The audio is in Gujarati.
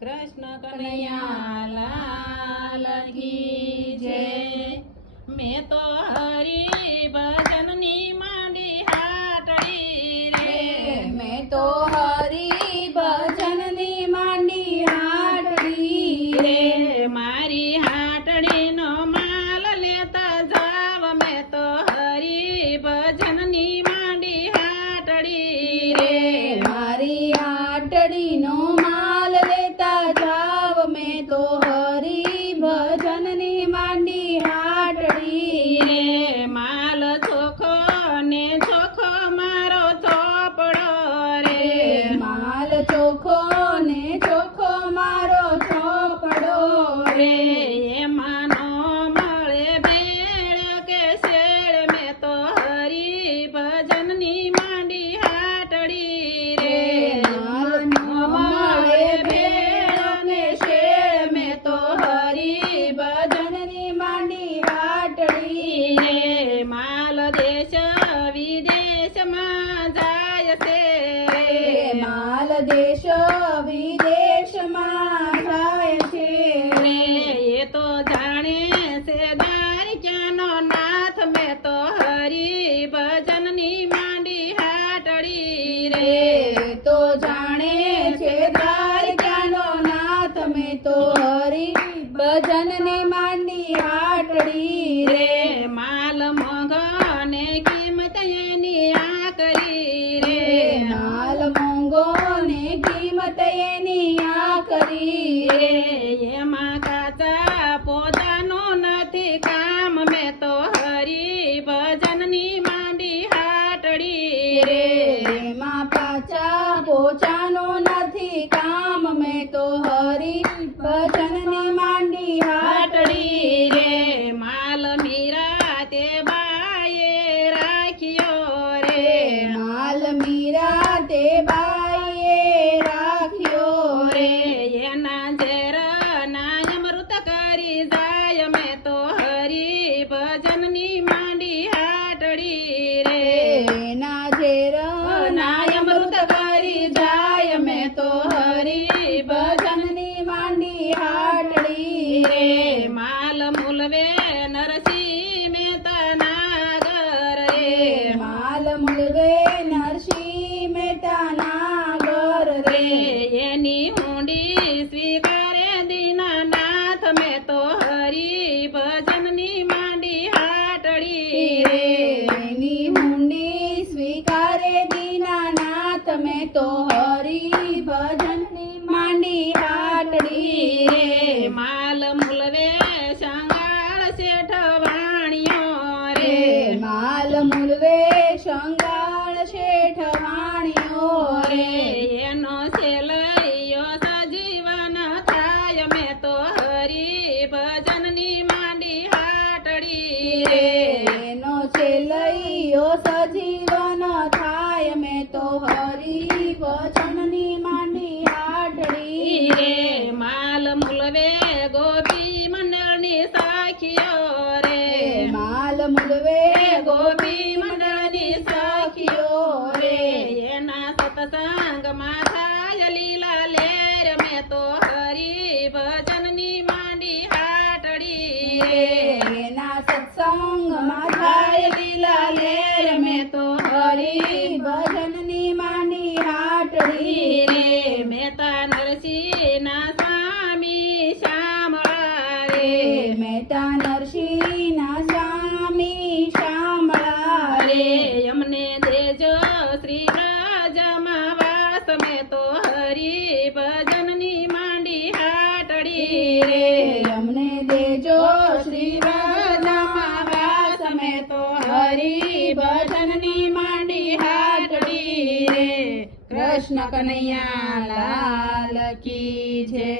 કૃષ્ણ કનૈયા લાલ કી જય। મેં તો હરી ભજનની માંડી હાટડી રે, મેં તો હરી ભજનની માંડી હાટડી રે, મારી હાટડીનો માલ લેતા જાવ। મેં તો હરી ભજનની માંડી હાટડી રે, મારી હાટડીનો માલ લેતા જાવ। મેં તો હરી ભજનની માંડી હાટડી રે, માલ ચોખ્ખો ને ચોખ્ખો મારો ચોપડો રે, માલ ચોખ્ખો ને ચોખ્ખો મારો ચોપડો રે, એમાં નો મળે ભેળ કે શેળ। મેં તો હરી ભજનની માંડી હાટડી રે, માલ નો મળે ભેળ ને શેળ। મેં તો હરી ભજનની માંડી હાટડી રે, માલ દેશ વિદેશમાં જાય છે, માલ દેશ વિદેશમાં જાય છે રે, એ તો જાણે છે દ્વારકાનો નાથ। મેં તો હરી ભજનની માંડી હાટડી રે, તો જાણે છે દ્વારકાનો નાથ। મેં તો હરી ભજનની માંડી હાટડી રે, માલ મોંઘો ને કિંમત એની આકરી રે, માલ મોંઘો ને કિંમત એની આકરી રે, એમાં કાચા પોતાનું નથી કામ। મેં તો હરી ભજનની માંડી હાટડી રે, એમાં પાછા પોચાનો નથી કામ। મેં તો હરી ભજનની માંડી હાટડી હાટડી રે, માલ મીરા તે બાએ રાખ્યો રે, માલ મીરા તે બાઈએ રાખ્યો રે, એના ઝેર ના અમૃત કરી જાય। મેં તો હરી ભજનની માંડી હાટડી રે, એના ઝેર ના અમૃત કરી જાય। મેં તો હરી ભજનની માંડી હાટડી રે, માલ મૂલવે નરસિંહ મહેતા નાગર રે, માલ મુલવે નરસિંહ મહેતાના ઘર રે, રે એની હુંડી સ્વીકારે દીનાનાથ। મેં તો હરી ભજનની માંડી હાટડી રે, એની હુંડી સ્વીકારે દીનાનાથ। મેં તો હરી ભજનની માંડી હાટડી રે, માલ મૂલવે સંગાળ શેઠ વાણિયો રે, માલ મુલવે શંગાળ શેઠ વાણિયો રે, રે એનો સેલૈયો સજીવન થાય। મેં તો હરી ભજનની માંડી હાટડી રે, એનો છેલ્લૈયો સજીવન થાય। મેં તો હરી ભજનની માંડી હાટડી રે, માલ મૂલવે ગોપી મંડળની સાખીઓ રે, માલ મુલવે ગોપી મંડળની સાખીઓ રે એના સત્સંગમાં થાય લીલા લેર। મેં તો હરી ભજનની માંડી હાટડી રે, એના સત્સંગમાં થાય લીલા લેર। મેં તો હરી ભજનની માંડી હાટડી રે, મહેતા નરસિંહના સ્વામી શામળા રે, મહેતા નરસિંહના સ્વામી શામળા રે, અમને દેજો શ્રી બ્રજમાં વાસ। મેં તો હરી ભજનની માંડી હાટડી રે, અમને દેજો શ્રી બ્રજમાં વાસ। મેં તો હરી ભજનની માંડી હાટડી રે। કૃષ્ણ કનૈયા લાલ કી જય।